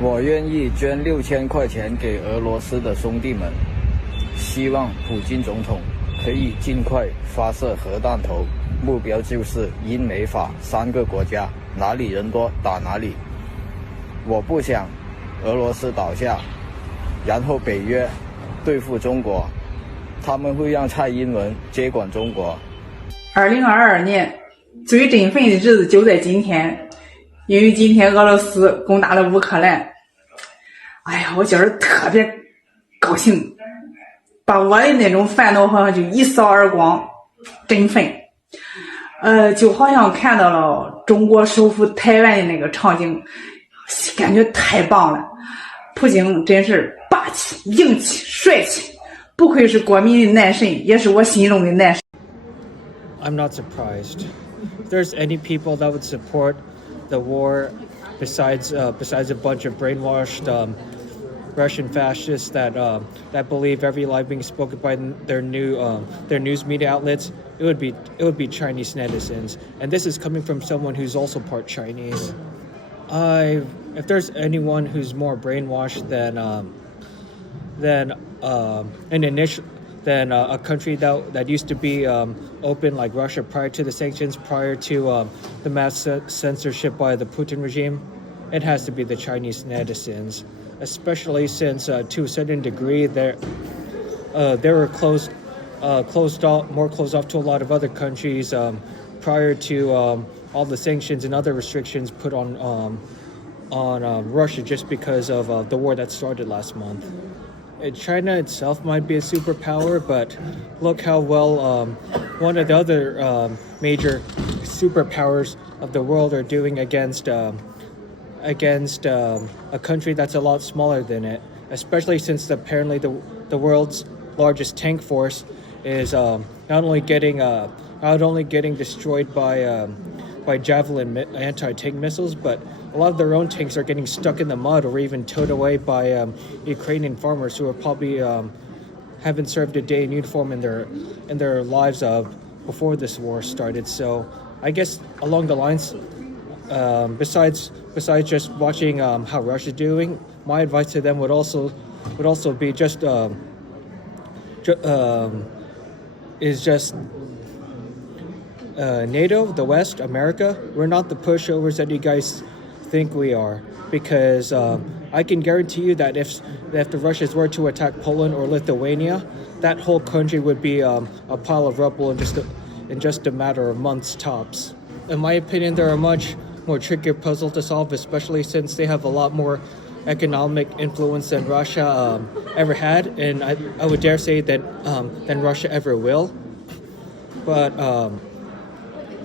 我愿意捐6000块钱给俄罗斯的兄弟们，希望普京总统可以尽快发射核弹头，目标就是英美法3个国家，哪里人多打哪里。我不想俄罗斯倒下，然后北约对付中国，他们会让蔡英文接管中国。2022年最振奋的日子就在今天，因为今天俄罗斯攻打了乌克兰。哎呀，我今儿特别高兴，把我的那种烦恼好像就一扫而光，振奋。就好像看到了中国收复台湾的那个场景，感觉太棒了。普京真是霸气、硬气、帅气，不愧是国民的男神，也是我心中的男神。I'm not surprised. If there's any people that would support the war besides a bunch of brainwashed Russian fascists that believe every lie being spoken by their news media outlets, it would be Chinese netizens, and this is coming from someone who's also part Chinese. If there's anyone who's more brainwashed than a country that used to be open like Russia prior to the sanctions, prior to the mass censorship by the Putin regime, it has to be the Chinese netizens, especially since to a certain degree they were closed off to a lot of other countries prior to all the sanctions and other restrictions put on Russia just because of the war that started last month. China itself might be a superpower, but look how well one of the other major superpowers of the world are doing against a country that's a lot smaller than it, especially since apparently the world's largest tank force is not only getting destroyed by Javelin anti-tank missiles, but a lot of their own tanks are getting stuck in the mud or even towed away by Ukrainian farmers who are probably haven't served a day in uniform in their lives before this war started. So I guess along the lines, besides just watching how Russia's doing, my advice to them would also be just NATO, the West, America. We're not the pushovers that you guys think we are, because I can guarantee you that if the Russians were to attack Poland or Lithuania, that whole country would be a pile of rubble in just a matter of months tops. In my opinion, they're a much more trickier puzzle to solve, especially since they have a lot more economic influence than Russia ever had, and I would dare say that than Russia ever will. But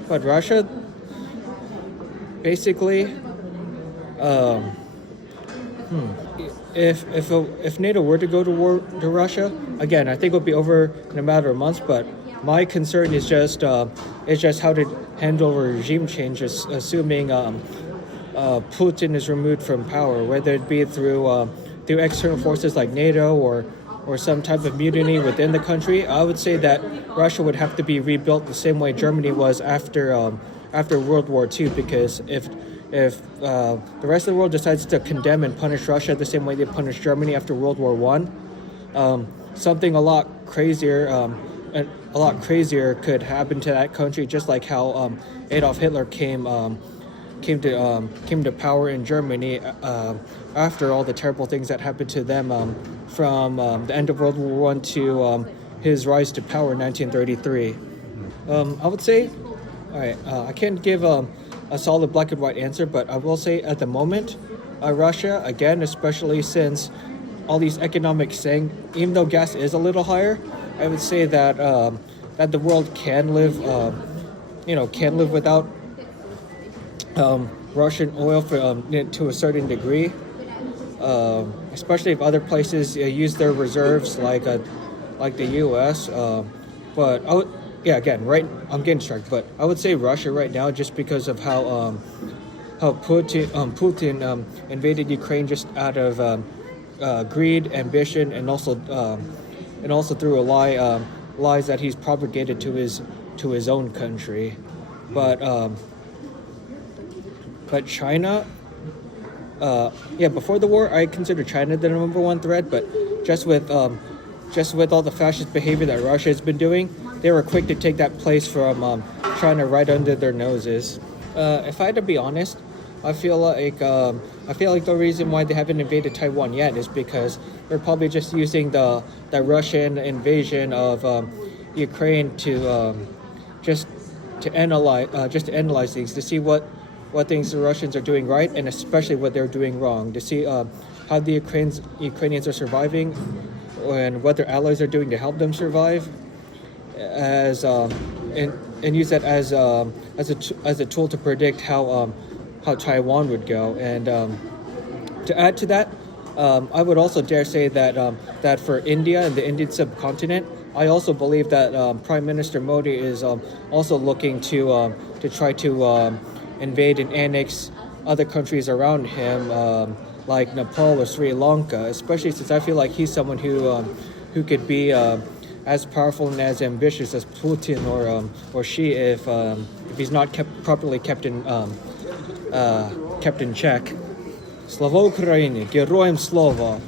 Russia, basically, if NATO were to go to war to Russia, again, I think it would be over in a matter of months. But my concern is just how to handle regime changes, assuming Putin is removed from power, whether it be through external forces like NATO or some type of mutiny within the country. I would say that Russia would have to be rebuilt the same way Germany was after World War II, because if the rest of the world decides to condemn and punish Russia the same way they punished Germany after World War I, something a lot crazier could happen to that country, just like how Adolf Hitler came to power in Germany after all the terrible things that happened to them from the end of World War I to his rise to power in 1933. I would say, all right, I can't give a solid black and white answer, but I will say at the moment, Russia, again, especially since all these economic saying, even though gas is a little higher, I would say that that the world can live without Russian oil to a certain degree, especially if other places use their reserves like the U.S. But I would, right, I'm getting struck. But I would say Russia right now, just because of how Putin invaded Ukraine just out of greed, ambition, and also through lies that he's propagated to his own country. But China, before the war, I considered China the number one threat, but just with all the fascist behavior that Russia has been doing, they were quick to take that place from China right under their noses. If I had to be honest, I feel like the reason why they haven't invaded Taiwan yet is because they're probably just using the Russian invasion of Ukraine to analyze things, to see what things the Russians are doing right, and especially what they're doing wrong, to see how the Ukrainians are surviving and what their allies are doing to help them survive, and use that as a tool to predict how Taiwan would go. And to add to that, I would also dare say that for India and the Indian subcontinent, I also believe that Prime Minister Modi is also looking to try to invade and annex other countries around him, like Nepal or Sri Lanka, especially since I feel like he's someone who could be as powerful and as ambitious as Putin or Xi if he's not properly kept in check. Слава Україні! Героям слава!